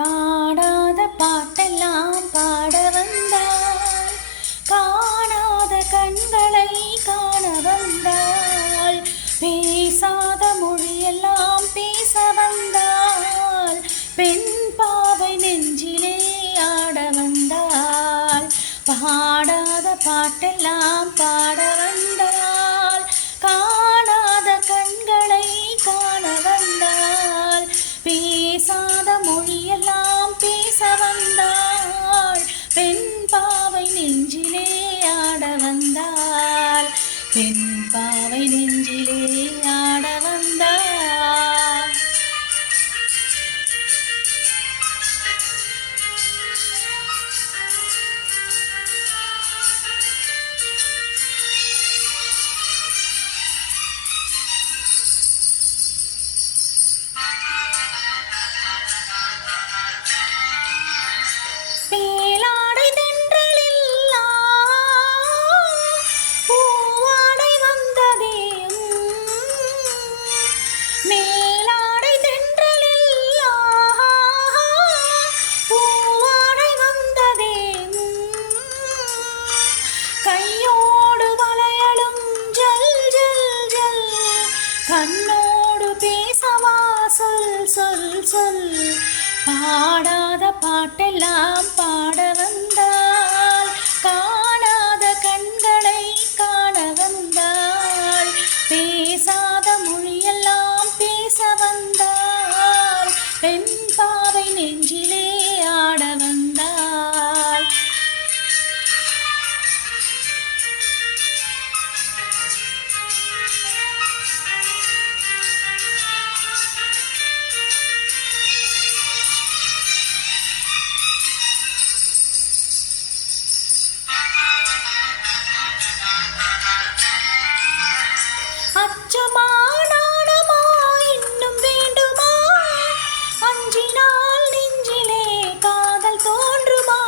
பாடாத பாட்டெல்லாம் பாட வந்தாள், காணாத கண்களை காண வந்தாள், பேசாத மொழியெல்லாம் பேச வந்தாள், பெண் பாவை நெஞ்சிலே ஆட வந்தாள். பாடாத பாட்டெல்லாம் பாட வந்தாள், காணாத கண்களை காண வந்தாள், பேசாத மொழியெல்லாம் பேச வந்தாள், பெண் பாவை நெஞ்சிலே ஆட வந்தாள், பெண் பாவை நெஞ்சிலே ஆட வந்தாள். கண்ணோடு பேசவா சொல் சொல் சொல், பாடாத பாட்டெல்லாம் பாட வந்தாள், காணாத கண்களை காண வந்தாள், பேசாத மொழியெல்லாம் பேச வந்தாள், பெண் பாவை நெஞ்சிலே ஆட வந்தாள். அச்சமா நாணமா இன்னும் வேண்டுமா, அஞ்சினால் நெஞ்சிலே காதல் தோன்றுமா,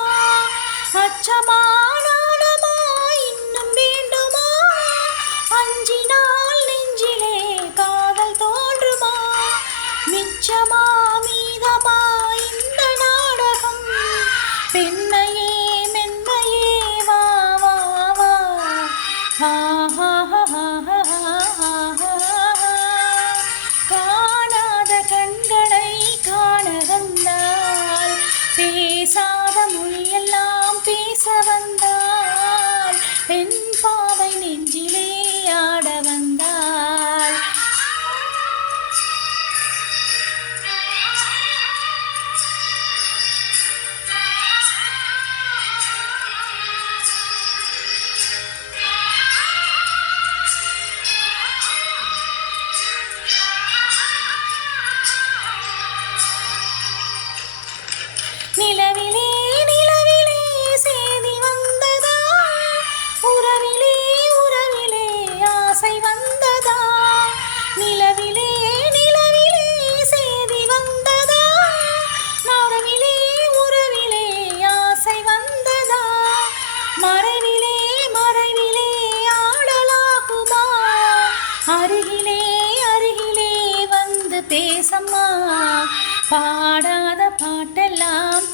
அச்சமா நாணமா இன்னும் வேண்டுமா, அஞ்சினால் நெஞ்சிலே காதல் தோன்றுமா, மிச்சமா மீதமா இந்த நாடகம், பெண்மையே மென்மையே வா வா வா, ஹா ஹா ஹா ஹா. காணாத கண்களை காண வந்தாள், பேசாத மொழியெல்லாம் பேச வந்தாள், பெண் பாவை நெஞ்சிலே ஆட வந்தாள். நிலவிலே நிலவிலே சேதி வந்ததா, உறவிலே உறவிலே ஆசை வந்ததா, நிலவிலே நிலவிலே சேதி வந்ததா, உறவிலே உறவிலே ஆசை வந்ததா, மறைவிலே மறைவிலே ஆடலாகுமா, அருகிலே அருகிலே வந்து பேசம்மா, பாடாத பாட்டெல்லாம்